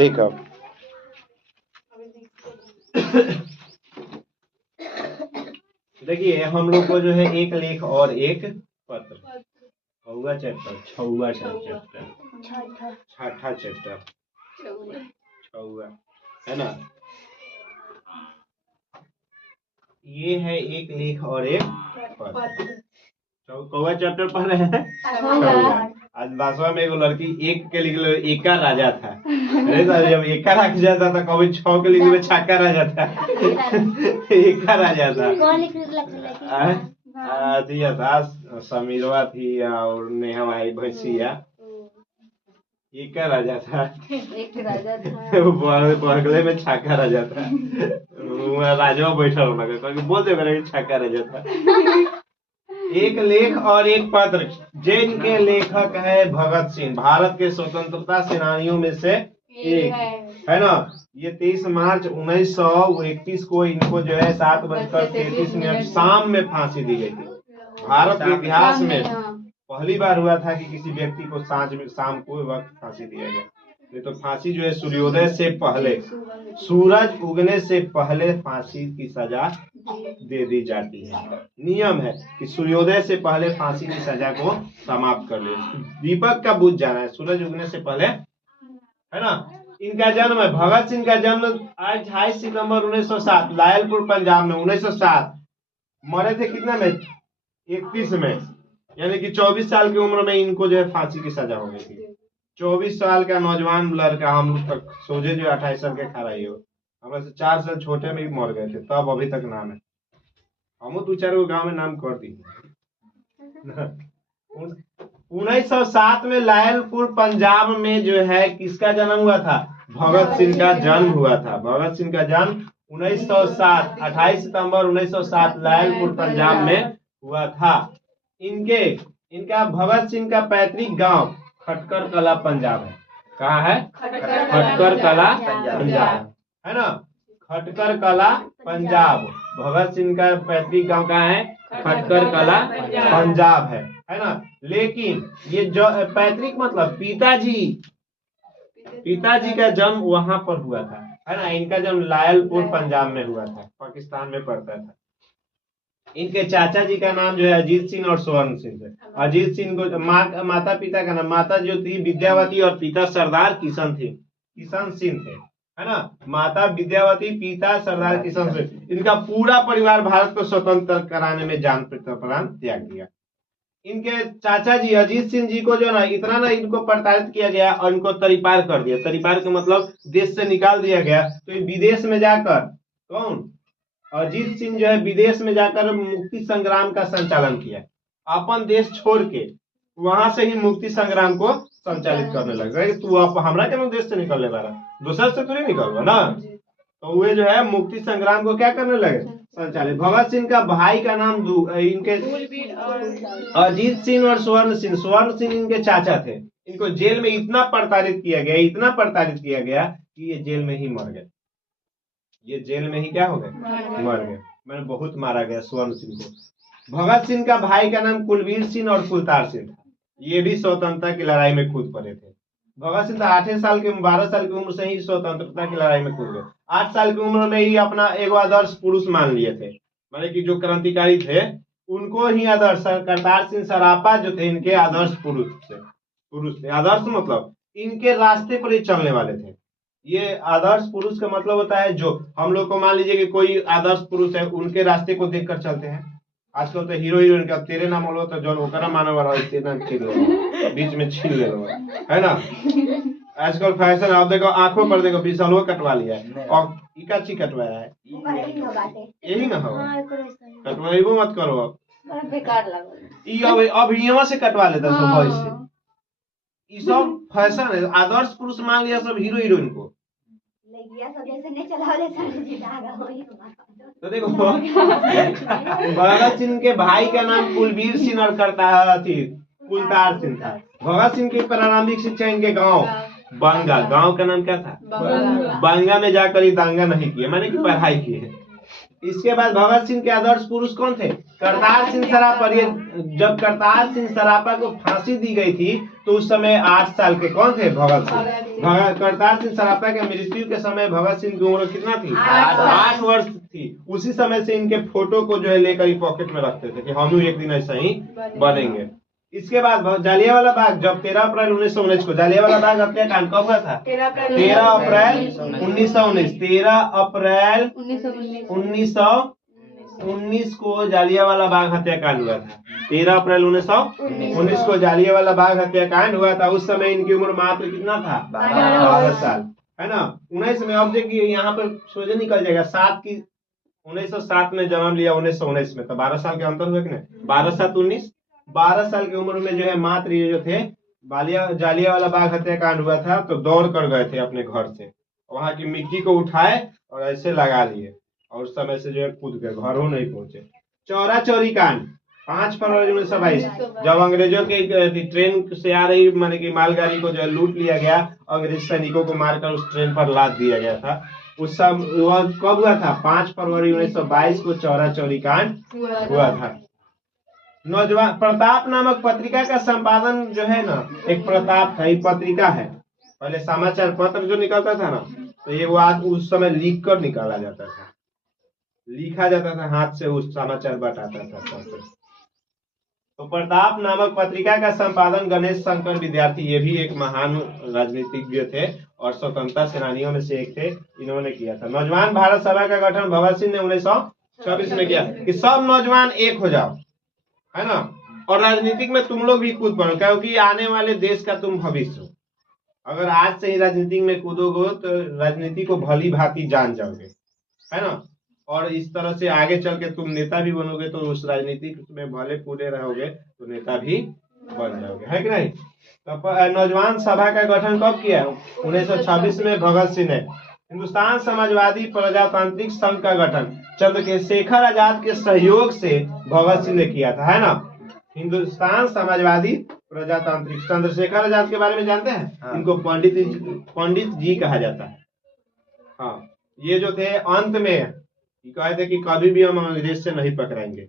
देखो देखिए हम लोग को जो है एक लेख और एक पत्र छठा चैप्टर छठा चैप्टर है ना। ये है एक लेख और एक पत्र। कौवा चैप्टर पढ़ रहे हैं। आज बासवा में एगो लड़की एक के लिख लो एका राजा था। अरे तो जब एका रख जाता था कभी 6 के लिख में छक्का राजा था। एका राजा था। दिया था समीरवा थी और नेहा भाई भैंसिया। एका राजा था। एक राजा था। बगले में छक्का राजा था। राजा बैठा होगा बोल दे छक्का राजा था। एक लेख और एक पत्र जिनके लेखक है भगत सिंह, भारत के स्वतंत्रता सेनानियों में से एक है ना। ये 23 मार्च 1931 को इनको जो है 7:33 शाम में फांसी दी गई थी। भारत के इतिहास में पहली बार हुआ था कि किसी व्यक्ति को शाम को वक्त फांसी दिया गया। नहीं तो फांसी जो है सूर्योदय से पहले, सूरज उगने से पहले फांसी की सजा दे दी जाती है। नियम है कि सूर्योदय से पहले फांसी की सजा को समाप्त कर ले। दीपक का बुझ जाना है सूरज उगने से पहले, है ना। इनका जन्म है भगत सिंह का जन्म 28 सितंबर 1907 लायलपुर पंजाब में 1907। मरे थे कितना में 31 में, यानी कि 24 साल की उम्र में इनको जो है फांसी की सजा हो गई थी। 24 साल का नौजवान लड़का हम लोग तक सोचे जो 28 साल के खा रही हो, हमारे से 4 साल छोटे में ही मर गए थे, तब अभी तक नाम है। हम 2-4 गो गाँव में नाम कर दी। 1907 में लायलपुर पंजाब में जो है किसका जन्म हुआ था? भगत सिंह का जन्म हुआ था। भगत सिंह का जन्म 1907 28 सितंबर 1907 लायलपुर पंजाब में हुआ था। इनका भगत सिंह का पैतृक गांव खटकर कला पंजाब है। कहाँ है? खटकर कला पंजाब है ना। खटकर कला पंजाब भगत सिंह का पैतृक गांव कहाँ है? खटकर कला पंजाब है ना। लेकिन ये जो पैतृक मतलब पिताजी का जन्म वहां पर हुआ था, है ना। इनका जन्म लायलपुर पंजाब में हुआ था, पाकिस्तान में पड़ता था। इनके चाचा जी का नाम जो है अजीत सिंह और स्वर्ण सिंह है। अजीत सिंह को माता पिता का नाम, माता जो थी विद्यावती और पिता सरदार किशन सिंह थे, है ना। माता विद्यावती, पिता सरदार किशन सिंह। इनका पूरा परिवार भारत को स्वतंत्र कराने में जान प्राण त्याग दिया। इनके चाचा जी अजीत सिंह जी को जो ना इतना ना इनको प्रताड़ित किया गया और इनको तरीपार कर दिया। तरीपार का मतलब देश से निकाल दिया गया। तो विदेश में जाकर कौन अजीत सिंह जो है विदेश में जाकर मुक्ति संग्राम का संचालन किया। अपन देश छोड़ के वहां से ही मुक्ति संग्राम को संचालित करने लगे। तू आप हमरा के देश से निकलने वाला, दूसरा से थोड़ी निकलवा ना। तो वे जो है मुक्ति संग्राम को क्या करने लगे? संचालित। भगत सिंह का भाई का नाम इनके अजीत सिंह और स्वर्ण सिंह इनके चाचा थे। इनको जेल में इतना प्रताड़ित किया गया कि ये जेल में ही मर गए। ये जेल में ही क्या हो गए? मर गए। मैंने बहुत मारा गया स्वर्ण सिंह को। भगत सिंह का भाई का नाम कुलवीर सिंह और कुलतार सिंह था। ये भी स्वतंत्रता की लड़ाई में कूद पड़े थे। भगत सिंह 12 साल की उम्र से ही स्वतंत्रता की लड़ाई में कूद गए। 8 साल की उम्र में ही अपना एक आदर्श पुरुष मान लिए थे, माने कि जो क्रांतिकारी थे उनको ही आदर्श। करतार सिंह सरापा जो थे इनके आदर्श पुरुष थे। आदर्श मतलब इनके रास्ते पर ही चलने वाले थे। ये आदर्श पुरुष का मतलब होता है जो हम लोग को मान लीजिए कि कोई आदर्श पुरुष है, उनके रास्ते को देखकर चलते हैं। आजकल तो हीरो हीरोइन का तेरे नाम बोलो तो जो ओकरा मानव वाला बीच में छीन ले लो, है ना। आजकल फैशन आप देखो, आंखों पर देखो बिसलवा कटवा लिया है और इकाची कटवाया है। यही ना हो, कटवाइबो मत करो। अब बेकार लगो। अब यहाँ से कटवा लेता सब भाई से। ये सब फैशन है। आदर्श पुरुष मान लिया सब हीरो हीरोइन को। तो देखो भगत सिंह के भाई का नाम कुलवीर सिंह और कुलतार सिंह था। भगत सिंह की प्रारंभिक शिक्षा इनके गांव बांगा, गांव का नाम क्या था? बांगा में जाकर ही दांगा नहीं किए, माने कि पढ़ाई की है। इसके बाद भगत सिंह के आदर्श पुरुष कौन थे? करतार सिंह सराफा, जब करतार सिंह सराफा को फांसी दी गई थी तो उस समय 8 साल के कौन थे? भगत सिंह। करतार सिंह सराफा के मृत्यु के समय भगत सिंह की उम्र कितना थी? 8 वर्ष थी। उसी समय से इनके फोटो को जो है लेकर पॉकेट में रखते थे कि हम भी एक दिन ऐसा ही बनेंगे। इसके बाद जालियांवाला बाग, जब 13 अप्रैल 1919 को जालियांवाला बाग हत्याकांड कब हुआ था? 13 अप्रैल 1919। 13 अप्रैल 1919 को जालियांवाला बाग हत्याकांड हुआ था। 13 अप्रैल 1919 को जालियांवाला बाग हत्याकांड हुआ था। उस समय इनकी उम्र मात्र कितना था? 12 साल, है ना। 19 में, अब देखिए यहाँ पर सोचे निकल जाएगा 7 की 1907 में जन्म लिया, 1919 में, तो 12 साल के अंतर हुए कि नहीं? 12 7 19, 12 साल की उम्र में जो है मात्र ये जो थे जालियांवाला बाग हत्याकांड हुआ था तो दौड़ कर गए थे अपने घर से, वहां की मिट्टी को उठाए और ऐसे लगा लिए और उस समय से जो है कूद गए, घरों नहीं पहुंचे। चौरा चौरी कांड 5 फरवरी 1922, जब अंग्रेजों के ट्रेन से आ रही माने की मालगाड़ी को जो है लूट लिया गया, अंग्रेज सैनिकों को मारकर उस ट्रेन पर लाद दिया गया था। उस समय वह कब हुआ था? 5 फरवरी 1922 को चौरा चौरी कांड हुआ था। नौजवान प्रताप नामक पत्रिका का संपादन जो है ना, एक प्रताप था, ये पत्रिका है। पहले समाचार पत्र जो निकलता था ना, तो ये वो उस समय लिख कर निकाला जाता था, लिखा जाता था हाथ से, उस समाचार बटाता था। तो प्रताप नामक पत्रिका का संपादन गणेश शंकर विद्यार्थी, ये भी एक महान राजनीतिज्ञ थे और स्वतंत्रता सेनानियों में से एक थे, इन्होंने किया था। नौजवान भारत सभा का गठन भगत सिंह ने 1926 में किया कि सब नौजवान एक हो जाओ, है ना, और राजनीतिक में तुम लोग भी कूद पड़ो, क्योंकि आने वाले देश का तुम भविष्य हो। अगर आज से ही राजनीति में कूदोगे तो राजनीति को भली भांति जान जाओगे, है ना, और इस तरह से आगे चल के तुम नेता भी बनोगे तो उस राजनीति में भले पूरे रहोगे तो नेता भी बन जाओगे, है कि नहीं। तो नौजवान सभा का गठन कब किया? 1926 में भगत सिंह ने। हिंदुस्तान समाजवादी प्रजातांत्रिक संघ का गठन चंद्रशेखर आजाद के सहयोग से भगत सिंह ने किया था, है ना। हिंदुस्तान समाजवादी प्रजातांत्रिक, चंद्रशेखर आजाद के बारे में जानते हैं? हाँ। इनको पंडित जी कहा जाता है। हाँ, ये जो थे अंत में कहे थे कि कभी भी हम अंग्रेज से नहीं पकड़ाएंगे,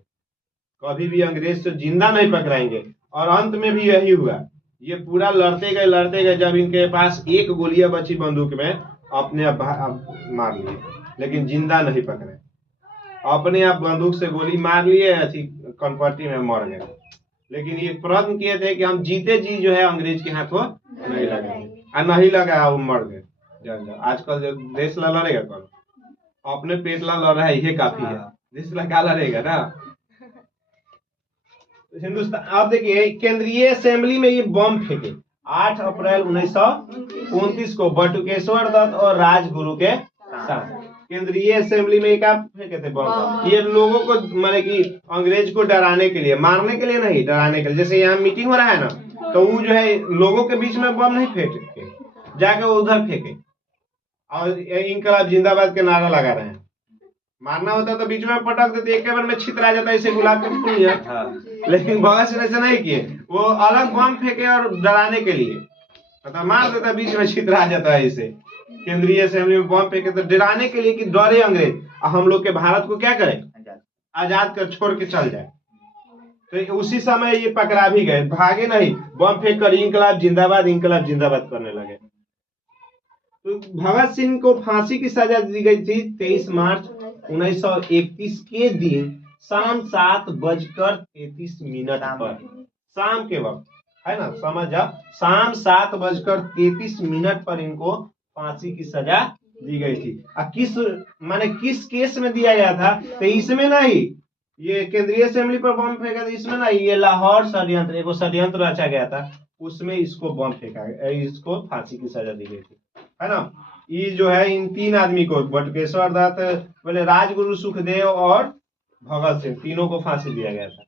कभी भी अंग्रेज से जिंदा नहीं पकड़ाएंगे, और अंत में भी यही हुआ। ये पूरा लड़ते गए, जब इनके पास एक गोलियां बची बंदूक में, अपने आप मार लिए, लेकिन जिंदा नहीं पकड़े, अपने आप बंदूक से गोली मार लिए, ऐसी कनपट्टी में मर गए। लेकिन ये प्रण किए थे कि हम जीते जी जो है अंग्रेज के हाथों नहीं लगेंगे, और नहीं लगा, वो मर गए। आजकल जो देश ला लड़ेगा कौन? अपने पेट ला लड़ रहा है, ये काफी है, देश ला क्या लड़ेगा ना। हिंदुस्तान, आप देखिए केंद्रीय असेंबली में ये बम फेंके 8 अप्रैल 1929 को बटुकेश्वर दत्त और राजगुरु के साथ। केंद्रीय असेंबली में क्या फेंके थे? बम। ये लोगों को माने कि अंग्रेज को डराने के लिए, मारने के लिए नहीं, डराने के लिए। जैसे यहाँ मीटिंग हो रहा है ना, तो वो जो है लोगों के बीच में बम नहीं फेंके, जाके वो उधर फेंके और इनकलाब जिंदाबाद के नारा लगा रहे हैं। मारना होता तो बीच में पटक देते, एक बार में छितरा जाता, इसे गुलाब के फूल। हाँ। लेकिन भगत सिंह ऐसा नहीं किए, वो अलग बम फेंके और डराने के लिए, मतलब मार देता, बीच में छितरा जाता है। इसे केंद्रीय असेंबली में बम फेंके तो डराने के लिए कि डरे अंग्रेज, हम लोग के भारत को क्या करे, आजाद कर छोड़ के चल जाए। तो उसी समय ये पकड़ा भी गए, भागे नहीं, बम फेंक कर इनकलाब जिंदाबाद करने लगे। तो भगत सिंह को फांसी की सजा दी गई थी 23 मार्च 1931 के दिन शाम 7:33 पर, शाम के वक्त, है ना, समझ जाओ, शाम 7:33 पर इनको फांसी की सजा दी गई थी। किस केस में दिया गया था? तो इसमें नहीं, ये केंद्रीय असेंबली पर बम फेंका था, इसमें नहीं, ये लाहौर षड्यंत्र, एक षड्यंत्र रचा गया था, उसमें इसको बम फेंका, इसको फांसी की सजा दी गई थी, है ना। ये जो है इन 3 आदमी को, बटुकेश्वर दत्त, बोले राजगुरु, सुखदेव और भगत सिंह, तीनों को फांसी दिया गया था,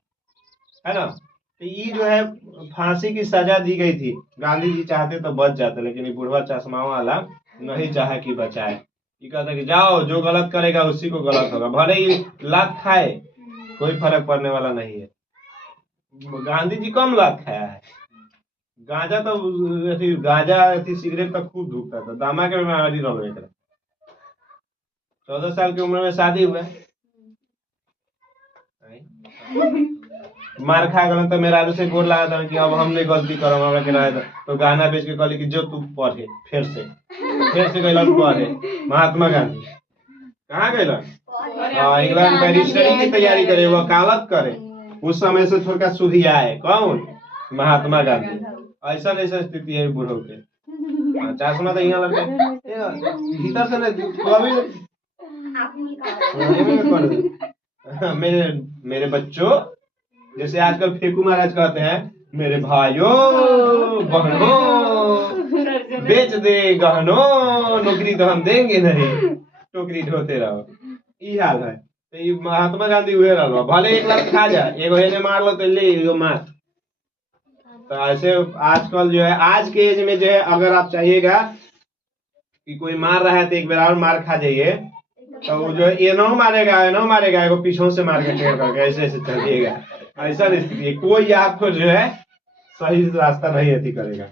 है ना। तो ये जो है फांसी की सजा दी गई थी। गांधी जी चाहते तो बच जाते, लेकिन ये बुढ़वा चश्मा वाला नहीं चाहा कि बचाए। ये कहता कि जाओ, जो गलत करेगा उसी को गलत होगा, भले ही लात खाए, कोई फर्क पड़ने वाला नहीं है। गांधी जी कम लात खाया है, गांजा तो सिगरेट तक खूब धूपता था, दामा के बीमारी रहो। 14 साल की उम्र में शादी हुआ, मार खा गल तो मेरा से गोर लगा था कि अब हमने गलती करम हमरा के रहे तो गाना बेच के कहली कि जो तू पढ़े फिर से गइलन पढ़े। महात्मा गांधी कहाँ गइलन? इंग्लैंड बैरिस्टरी की तैयारी करे, वकालत करे। उस समय से थोड़ा सुधिया है कौन? महात्मा गांधी। ऐसा स्थिति है बूढ़ों के। चश्मा तो यहाँ लड़के भीतर से मेरे बच्चों, जैसे आजकल फेकू महाराज कहते हैं, मेरे भाइयों बहनों बेच दे गहनों, नौकरी तो हम देंगे नहीं, टोकरी ढोते रहो। ये हाल है। तो ये महात्मा गांधी हुए रहो, भले 1 लाख खा जा, एगो हेने मार लो तो ले एगो मार। तो ऐसे आजकल जो है, आज के एज में जो है, अगर आप चाहिएगा कि कोई मार रहा है तो एक बार और मार खा जाइए, तो वो जो है ये नो मारेगा एगो पीछों से मार के टेढ़ करके ऐसे चलिएगा। ऐसा स्थिति है, कोई आपको जो है सही रास्ता नहीं अति करेगा।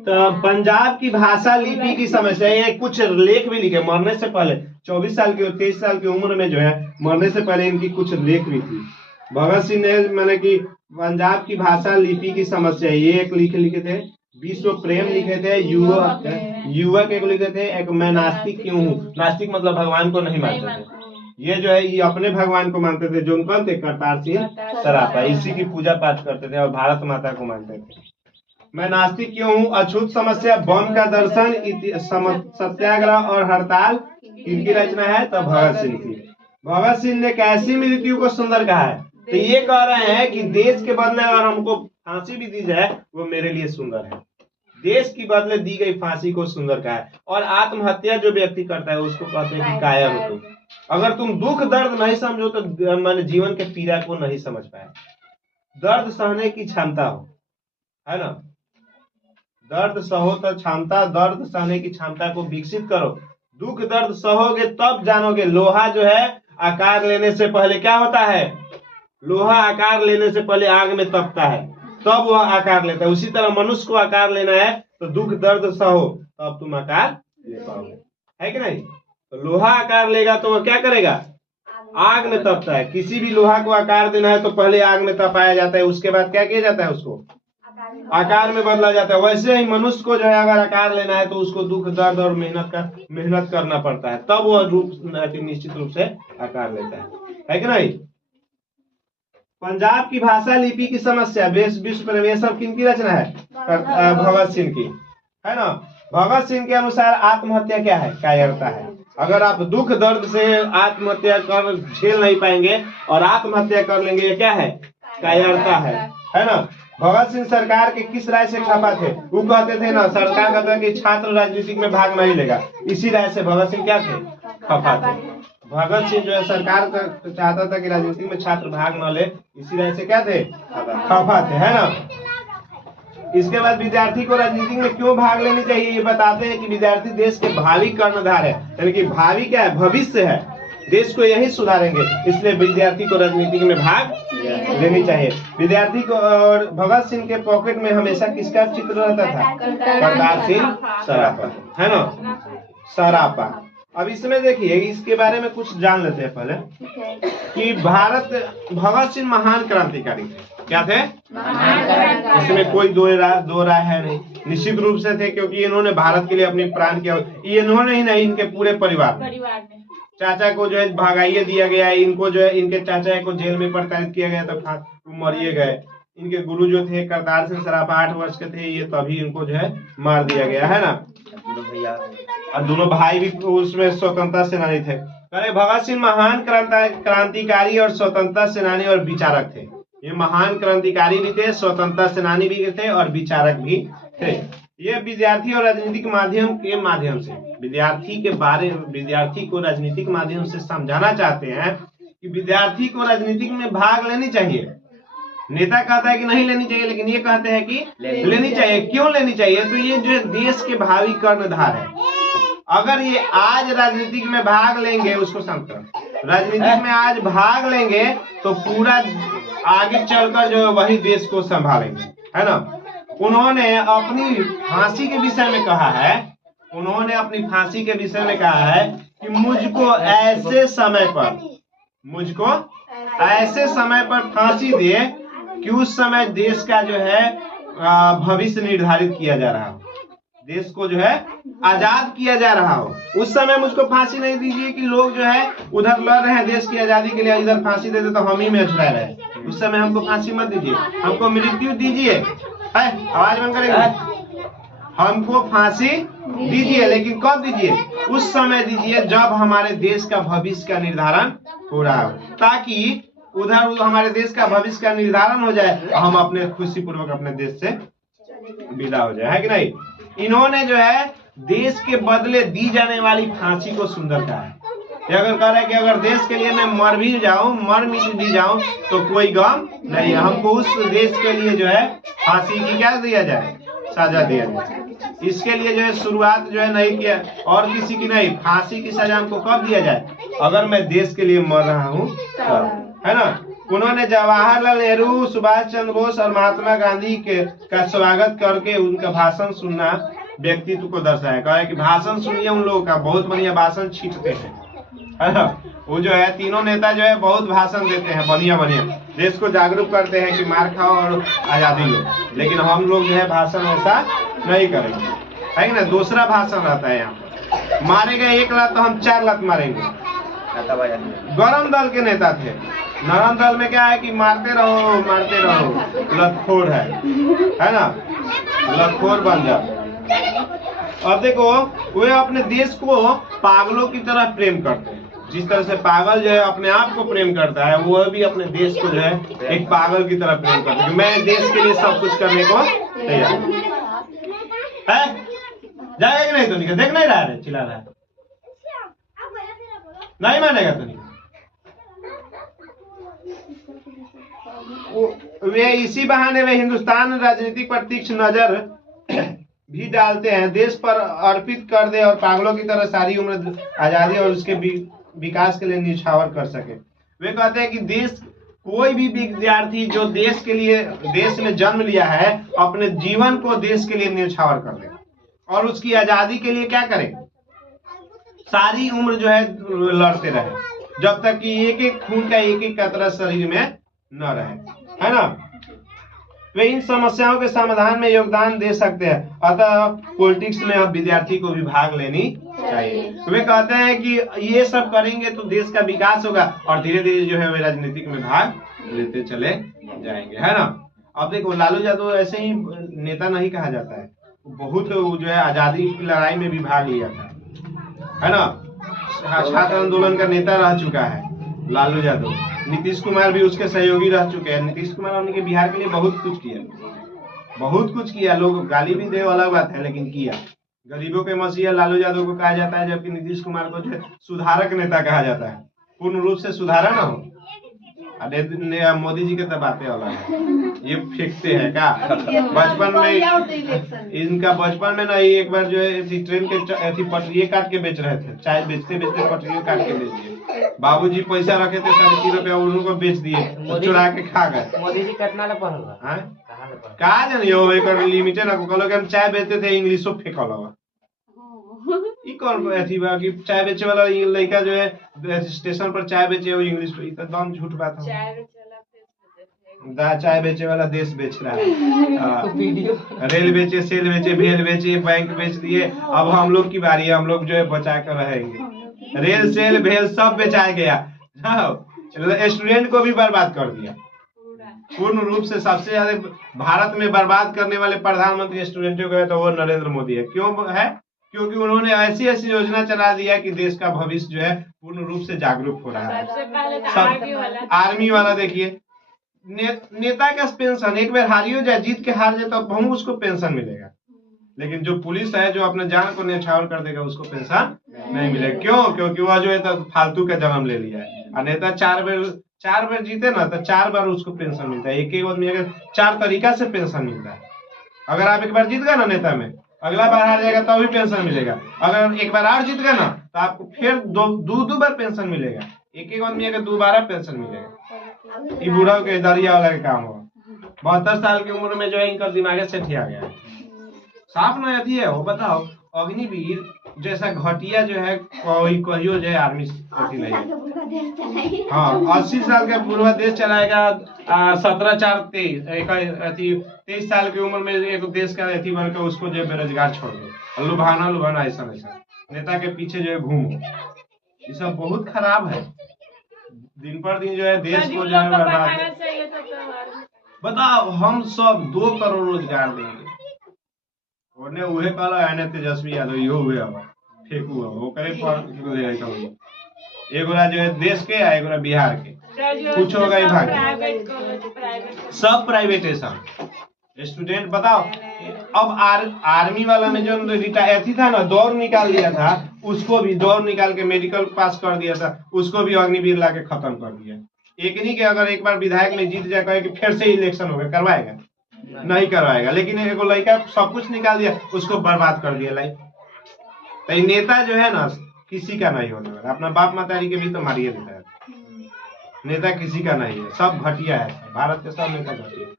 तो पंजाब की भाषा लिपि की समस्या, ये कुछ लेख भी लिखे मरने से पहले, 24 साल की और 23 साल की उम्र में जो है मरने से पहले इनकी कुछ लेख भी थी। भगत सिंह ने मैंने कि पंजाब की भाषा लिपि की समस्या, ये एक लिखे थे। विश्व प्रेम लिखे थे। युवक एक लिखे थे। एक मैं नास्तिक क्यों हूँ, नास्तिक मतलब भगवान को नहीं मानते थे। ये जो है ये अपने भगवान को मानते थे, जो उनका थे करतार सिंह सराफा, इसी की पूजा पाठ करते थे और भारत माता को मानते थे। मैं नास्तिक क्यों हूँ, अछूत समस्या, बम का दर्शन, सत्याग्रह और हड़ताल किनकी रचना है? तो भगत सिंह की। भगत सिंह ने कैसी मृत्यु को सुंदर कहा है? तो ये कह रहे हैं कि देश के बदले अगर हमको फांसी भी दी जाए वो मेरे लिए सुंदर है। देश की बदले दी गई फांसी को सुंदर कहा है। और आत्महत्या जो व्यक्ति करता है उसको कहते हैं कि कायर हो तुम। अगर तुम दुख दर्द नहीं समझो तो मैंने जीवन के पीड़ा को नहीं समझ पाए। दर्द सहने की क्षमता हो, है ना? दर्द सहो तो क्षमता, दर्द सहने की क्षमता को विकसित करो। दुख दर्द सहोगे तब जानोगे। लोहा जो है आकार लेने से पहले क्या होता है? लोहा आकार लेने से पहले आग में तपता है, तब वह आकार लेता है। उसी तरह मनुष्य को आकार लेना है तो दुख दर्द सहो तब तुम आकार ले पाओगे, है कि नहीं? तो लोहा आकार लेगा तो वह क्या करेगा? आग में तपता है। किसी भी लोहा को आकार देना है तो पहले आग में तपाया जाता है, उसके बाद क्या किया जाता है? उसको आकार में बदला जाता है। वैसे ही मनुष्य को जो है अगर आकार लेना है तो उसको दुख दर्द और मेहनत करना पड़ता है, तब वह निश्चित रूप से आकार लेता है कि नहीं? पंजाब की भाषा लिपि की समस्या, विश्व प्रवेश किनकी रचना है? भगत सिंह की, है ना? भगत सिंह के अनुसार आत्महत्या क्या है? कायरता है। अगर आप दुख दर्द से आत्महत्या कर झेल नहीं पाएंगे और आत्महत्या कर लेंगे, ये क्या है? कायरता है ना? भगत सिंह सरकार के किस राय से खफा थे? वो कहते थे ना, सरकार कहता है कि छात्र राजनीति में भाग नहीं लेगा, इसी राय से भगत सिंह क्या थे? खफा थे। भगत सिंह जो है सरकार चाहता था कि राजनीति में छात्र भाग न ले, इसी राय से क्या थे? खफा थे, है ना? इसके बाद विद्यार्थी को राजनीति में क्यों भाग लेनी चाहिए, ये बताते हैं कि विद्यार्थी देश के भावी कर्णधार है। यानी कि भावी क्या है? भविष्य है, देश को यही सुधारेंगे, इसलिए विद्यार्थी को राजनीति में भाग लेनी चाहिए। विद्यार्थी को, और भगत सिंह के पॉकेट में हमेशा किसका चित्र रहता था? करतार सिंह सराफा, है ना? सराफा। अब इसमें देखिए, इसके बारे में कुछ जान लेते हैं पहले कि भगत सिंह महान क्रांतिकारी थे। क्या थे? इसमें कोई दो राय है नहीं, निश्चित रूप से थे, क्योंकि इन्होंने भारत के लिए अपनी प्राण किया। इन्होंने ही नहीं, इनके पूरे परिवार ने। चाचा को जो है भगाइए दिया गया है, इनको जो है इनके चाचा को जेल में प्रताड़ित किया गया तो मरिए गए। इनके गुरु जो थे करतार सिंह सराफा 8 वर्ष के थे, ये तभी इनको जो है मार दिया गया, है ना? और दोनों भाई भी उसमें स्वतंत्रता सेनानी थे। भगत सिंह महान क्रांतिकारी और स्वतंत्रता सेनानी और विचारक थे। ये महान क्रांतिकारी भी थे, स्वतंत्रता सेनानी भी थे और विचारक भी थे। ये विद्यार्थी और राजनीतिक माध्यम से विद्यार्थी को राजनीतिक माध्यम से समझाना चाहते हैं कि विद्यार्थी को राजनीतिक में भाग लेनी चाहिए। नेता कहता है कि नहीं लेनी चाहिए, लेकिन ये कहते हैं कि लेनी चाहिए। क्यों लेनी चाहिए? तो ये जो देश के भावी कर्णधार है। अगर ये आज राजनीतिक में भाग लेंगे, उसको राजनीतिक में आज भाग लेंगे तो पूरा आगे चलकर जो वही देश को संभालेंगे, है ना? उन्होंने अपनी फांसी के विषय में कहा है कि मुझको ऐसे समय पर फांसी दे कि उस समय देश का जो है भविष्य निर्धारित किया जा रहा हो, देश को जो है आजाद किया जा रहा हो। उस समय मुझको फांसी नहीं दीजिए कि लोग जो है उधर लड़ रहे हैं देश की आजादी के लिए, इधर फांसी दे दे तो हम ही में छुड़ा रहे। उस समय हमको फांसी मत दीजिए, हमको मृत्यु दीजिए। आवाज बंद करेंगे। हमको फांसी दीजिए, लेकिन कब दीजिए? उस समय दीजिए जब हमारे देश का भविष्य का निर्धारण हो रहा हो, ताकि उधर हमारे देश का भविष्य का निर्धारण हो जाए और हम अपने खुशी पूर्वक अपने देश से विदा हो जाए, है कि नहीं? इन्होंने जो है देश के बदले दी जाने वाली फांसी को सुंदर कहा है। ये अगर कह रहा है कि अगर देश के लिए मैं मर भी जाऊं, मर मिट भी जाऊं तो कोई गम नहीं है, हमको उस देश के लिए जो है फांसी की क्या दिया जाए, सजा दिया जाए। इसके लिए जो है शुरुआत जो है नहीं किया और किसी की नहीं, फांसी की सजा हमको कब दिया जाए? अगर मैं देश के लिए मर रहा हूँ तब, है ना? उन्होंने जवाहरलाल नेहरू, सुभाष चंद्र बोस और महात्मा गांधी का स्वागत करके उनका भाषण सुनना व्यक्तित्व को दर्शाया। कहा कि भाषण सुनिए उन लोगों का, बहुत बढ़िया भाषण छींटते हैं, है ना? वो जो है तीनों नेता जो है बहुत भाषण देते हैं, बढ़िया बढ़िया, देश को जागरूक करते हैं कि मार खाओ और आजादी लो। लेकिन हम लोग जो है भाषण ऐसा नहीं करेंगे, है कि ना? दूसरा भाषण रहता है यहाँ पर, मारेगा 1 लात तो हम 4 लात मारेंगे। गरम दल के नेता थे। नरम दल में क्या है कि मारते रहो, लतखोर है ना? लतखोर बन जाओ। अब देखो वे अपने देश को पागलों की तरह प्रेम करते हैं। जिस तरह से पागल जो है अपने आप को प्रेम करता है, वो भी अपने देश को जो है एक पागल की तरह प्रेम करते हैं। मैं देश के लिए सब कुछ करने को तैयार है। जाएगा कि नहीं? तो नहीं देख नहीं रहा है, चिल्ला रहा है, नहीं मानेगा तो नहीं। वे इसी बहाने वे हिंदुस्तान राजनीतिक पर तीक्ष्ण नजर भी डालते हैं, देश पर अर्पित कर दे और पागलों की तरह सारी उम्र आजादी और उसके विकास के लिए निछावर कर सके। वे कहते हैं कि देश, कोई भी विद्यार्थी जो देश के लिए, देश में जन्म लिया है, अपने जीवन को देश के लिए निछावर कर दे और उसकी आजादी के लिए क्या करे, सारी उम्र जो है लड़ते रहे, जब तक कि एक एक खून का एक एक कतरा शरीर में न रहे, है ना? वे इन समस्याओं के समाधान में योगदान दे सकते हैं। अतः पॉलिटिक्स में अब विद्यार्थी को भी भाग लेनी चाहिए। वे कहते हैं कि ये सब करेंगे तो देश का विकास होगा और धीरे धीरे जो है वे राजनीतिक में भाग लेते चले जाएंगे, है ना? अब देखो लालू यादव ऐसे ही नेता नहीं कहा जाता है, बहुत जो है आजादी की लड़ाई में भी भाग लिया था, है ना? छात्र आंदोलन का नेता रह चुका है लालू यादव। नीतीश कुमार भी उसके सहयोगी रह चुके हैं। नीतीश कुमार उनके बिहार के लिए बहुत कुछ किया। लोग गाली भी दे वाला बात है, लेकिन किया। गरीबों के मसीहा लालू यादव को कहा जाता है, जबकि नीतीश कुमार को जो सुधारक नेता कहा जाता है। पूर्ण रूप से सुधारा ना हो। मोदी जी के तो बातें वाला है, ये फेंकते हैं क्या? बचपन में इनका बचपन में ना, एक बार जो है ट्रेन के पटरिये काट के बेच रहे थे, चाय बेचते बेचते पटरिये काट के बेच दिए। बाबूजी पैसा रखे थे 3.5 रुपया, उनको बेच दिए, चुरा के खा गए। मोदी जी कटना ला पड़ल कहा जानियो एक लिमिटेड ना कहलो कि हम चाय बेचते थे, इंग्लिशो फेंकल हुआ। ई कौन अथी बा कि चाय बेचे वाला लड़का जो है स्टेशन पर चाय बेचे वो इंग्लिश, एकदम झूठ बात है। चाय बेचे वाला देश बेच रहा है। रेल बेचे, सेल बेचे, भेल बेचे, बैंक बेच दिए। अब हम लोग की बारी है, हम लोग जो है बचा कर रहेंगे। रेल, सेल, भेल सब बेचाया गया। स्टूडेंट को भी बर्बाद कर दिया पूर्ण रूप से। सबसे ज्यादा भारत में बर्बाद करने वाले प्रधानमंत्री स्टूडेंटों को है तो वो नरेंद्र मोदी है। क्यों है? क्योंकि उन्होंने ऐसी ऐसी योजना चला दिया कि देश का भविष्य जो है पूर्ण रूप से जागरूक हो रहा है। सबसे पहले आर्मी वाला देखिए, नेता का पेंशन एक बार हारियो जाए, जीत के हार जाए तो हम उसको पेंशन मिलेगा, लेकिन जो पुलिस है जो अपने जान को न्यौछावर कर देगा उसको पेंशन नहीं मिलेगा। क्यों? क्योंकि वह जो है तो फालतू का जन्म ले लिया है। और नेता 4 बार जीते ना तो 4 बार उसको पेंशन मिलता है। एक आदमी अगर 4 तरीका से पेंशन मिलता है। अगर आप एक बार जीत गए ना नेता में, अगला बार हार जाएगा तो भी पेंशन मिलेगा। अगर एक बार और जीत गए ना तो आपको फिर दो बार पेंशन मिलेगा। एक आदमी अगर दोबारा पेंशन मिलेगा। ये बूढ़ा के दरिया वाला का काम होगा। 72 साल की उम्र में जो है इनका दिमाग सेट आ गया है। साफ नहीं अथी है वो। बताओ अग्निवीर जैसा घटिया जो है कोई कहियो जो है आर्मी अथी नहीं है। हाँ 80 साल का पूर्व देश चलाएगा 23 साल की उम्र में एक देश का अथी बनकर उसको जो है बेरोजगार छोड़ दो, लुभाना ऐसा नेता के पीछे जो है घूमो, ये सब बहुत खराब है। दिन पर दिन जो है देश को जो है बर्बाद। बताओ हम सब 2 करोड़ रोजगार देंगे, ओने उहे कहला एने तेजस्वी यादव इहो हुए अब फेंकू अब वो करे पर ले जाता हूं। एगोरा जो है देश के आ एगोरा बिहार के, कुछ होगा ही भाग सब प्राइवेटेशन स्टूडेंट। बताओ अब आर्मी वाला में जो रिटायर था ना, दौड़ निकाल दिया था, उसको भी दौड़ निकाल के मेडिकल पास कर दिया था, उसको भी अग्निवीर ला के खत्म कर दिया। एक नहीं कि अगर एक बार विधायक में जीत जाए कहे कि फिर से इलेक्शन होगा, करवाएगा नहीं करवाएगा, लेकिन एगो लड़का सब कुछ निकाल दिया, उसको बर्बाद कर दिया लाइफ। तो नेता जो है ना किसी का नहीं होने वाला, अपना बाप मातारी के भी तो मारिए देता है। नेता किसी का नहीं है, सब घटिया है, भारत के सब नेता घटिया है।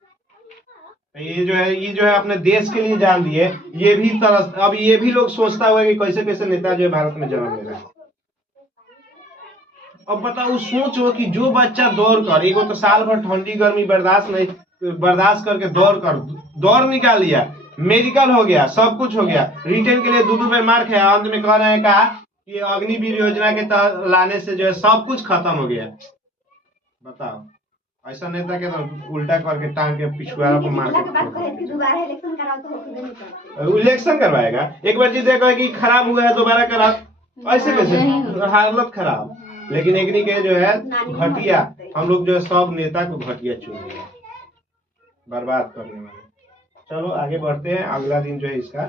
ये जो है अपने देश के लिए जान दिए, ये भी तरह अब ये भी लोग सोचता हुआ कि कैसे कैसे नेता जो है भारत में जन्म ले रहा है। अब बताओ सोचो कि जो बच्चा दौड़ कर, एगो तो साल भर ठंडी गर्मी बर्दाश्त करके दौड़ निकाल लिया, मेडिकल हो गया, सब कुछ हो गया, रिटर्न के लिए 2 बार मार खाया, अंत में कह रहे हैं कहा कि अग्निवीर योजना के तहत लाने से जो है सब कुछ खत्म हो गया। बताओ ऐसा नेता के तो उल्टा करके टांग के पिछुआरा पर मार के इलेक्शन करवाएगा। एक बार जीत देगा कि खराब हुआ है दोबारा करा, ऐसे कैसे हालत खराब। लेकिन एक नहीं के जो है घटिया, हम लोग जो है सब नेता को घटिया चुन रहे हैं, बर्बाद करने वाले। चलो आगे बढ़ते हैं, अगला दिन जो है इसका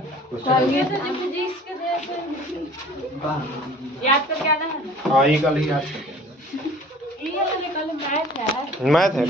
याद करके आना है। हाँ ये कल ही याद करके ये कल मैथ है। मैथ है।